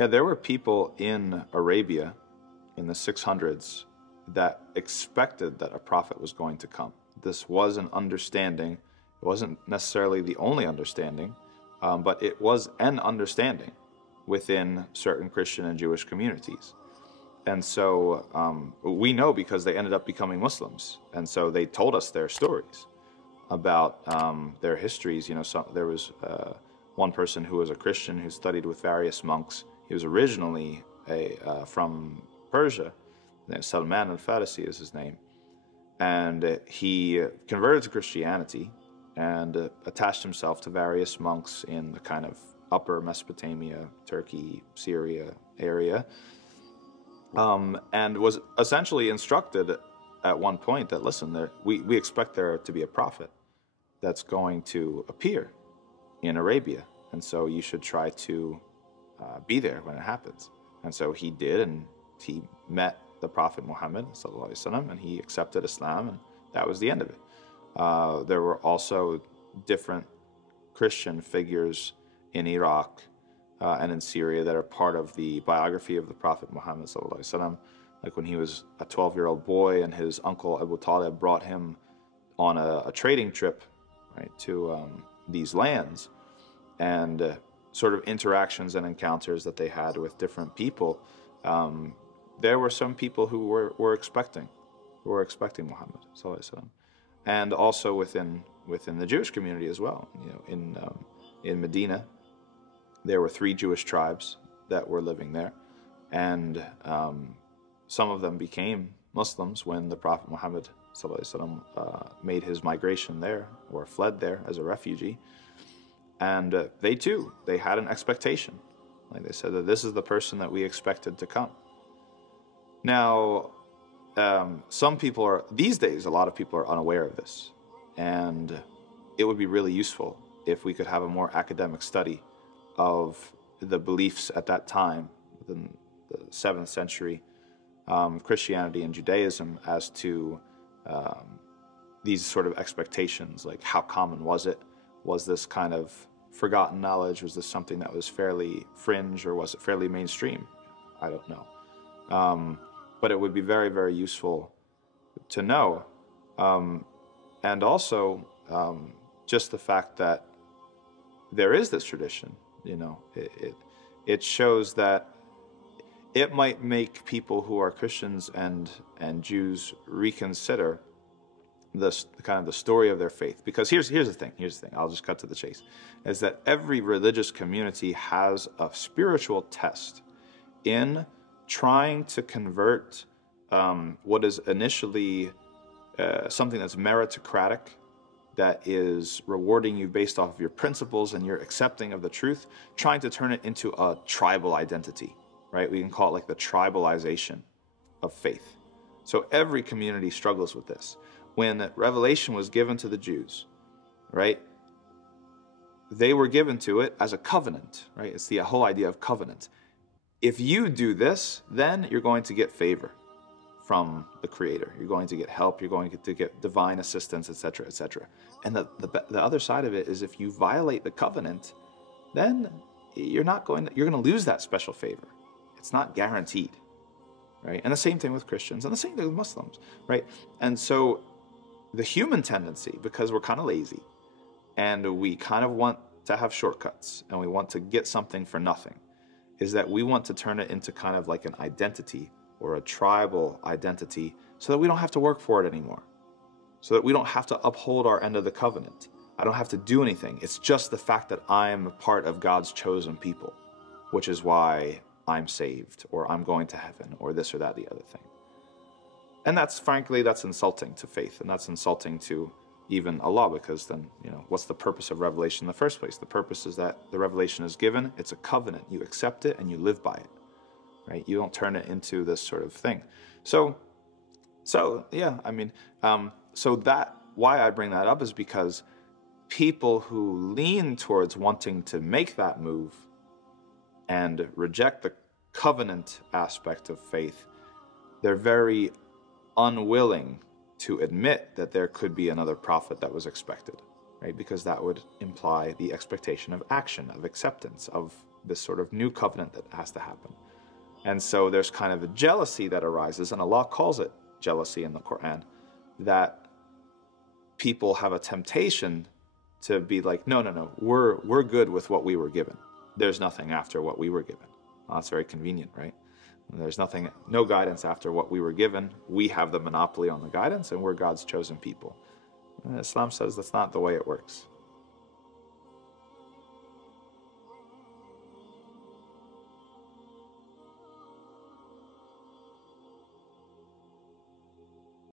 Yeah, there were people in Arabia in the 600s that expected that a prophet was going to come. This was an understanding. It wasn't necessarily the only understanding, but it was an understanding within certain Christian and Jewish communities. And so we know because they ended up becoming Muslims. And so they told us their stories about their histories. You know, there was one person who was a Christian who studied with various monks. He was originally from Persia. Salman al-Farisi is his name. And he converted to Christianity and attached himself to various monks in the kind of upper Mesopotamia, Turkey, Syria area. And was essentially instructed at one point that, listen, we expect there to be a prophet that's going to appear in Arabia. And so you should try to be there when it happens. And so he did, and he met the Prophet Muhammad ﷺ, and he accepted Islam, and that was the end of it. There were also different Christian figures in Iraq and in Syria that are part of the biography of the Prophet Muhammad ﷺ. Like when he was a 12-year-old boy and his uncle Abu Talib brought him on a trading trip, right, to these lands, and sort of interactions and encounters that they had with different people. There were some people who were expecting Muhammad ﷺ, and also within the Jewish community as well. You know, in Medina, there were 3 Jewish tribes that were living there, and some of them became Muslims when the Prophet Muhammad ﷺ made his migration there or fled there as a refugee. And they had an expectation. Like they said that this is the person that we expected to come. Now, some people are, these days, a lot of people are unaware of this. And it would be really useful if we could have a more academic study of the beliefs at that time, within the 7th century, Christianity and Judaism, as to these sort of expectations. Like, how common was it? Was this kind of forgotten knowledge? Was this something that was fairly fringe, or was it fairly mainstream? I don't know. But it would be very, very useful to know. And also, just the fact that there is this tradition, you know, it shows that it might make people who are Christians and Jews reconsider the kind of the story of their faith. Because here's the thing, I'll just cut to the chase, is that every religious community has a spiritual test in trying to convert what is initially something that's meritocratic, that is rewarding you based off of your principles and your accepting of the truth, trying to turn it into a tribal identity, right? We can call it like the tribalization of faith. So every community struggles with this. When revelation was given to the Jews, right, they were given to it as a covenant, right? It's the whole idea of covenant. If you do this, then you're going to get favor from the Creator. You're going to get help. You're going to get divine assistance, etc., etc. And the other side of it is, if you violate the covenant, then you're going to lose that special favor. It's not guaranteed, right? And the same thing with Christians, and the same thing with Muslims, right? And so the human tendency, because we're kind of lazy, and we kind of want to have shortcuts, and we want to get something for nothing, is that we want to turn it into kind of like an identity, or a tribal identity, so that we don't have to work for it anymore, so that we don't have to uphold our end of the covenant. I don't have to do anything. It's just the fact that I'm a part of God's chosen people, which is why I'm saved, or I'm going to heaven, or this or that, the other thing. And frankly, that's insulting to faith, and that's insulting to even Allah, because then, you know, what's the purpose of revelation in the first place? The purpose is that the revelation is given, it's a covenant, you accept it and you live by it, right? You don't turn it into this sort of thing. So yeah, I mean, why I bring that up is because people who lean towards wanting to make that move and reject the covenant aspect of faith, they're very unwilling to admit that there could be another prophet that was expected, right? Because that would imply the expectation of action, of acceptance, of this sort of new covenant that has to happen. And so there's kind of a jealousy that arises, and Allah calls it jealousy in the Quran, that people have a temptation to be like, no, we're good with what we were given. There's nothing after what we were given. Well, that's very convenient, right? There's no guidance after what we were given. We have the monopoly on the guidance, and we're God's chosen people. And Islam says that's not the way it works.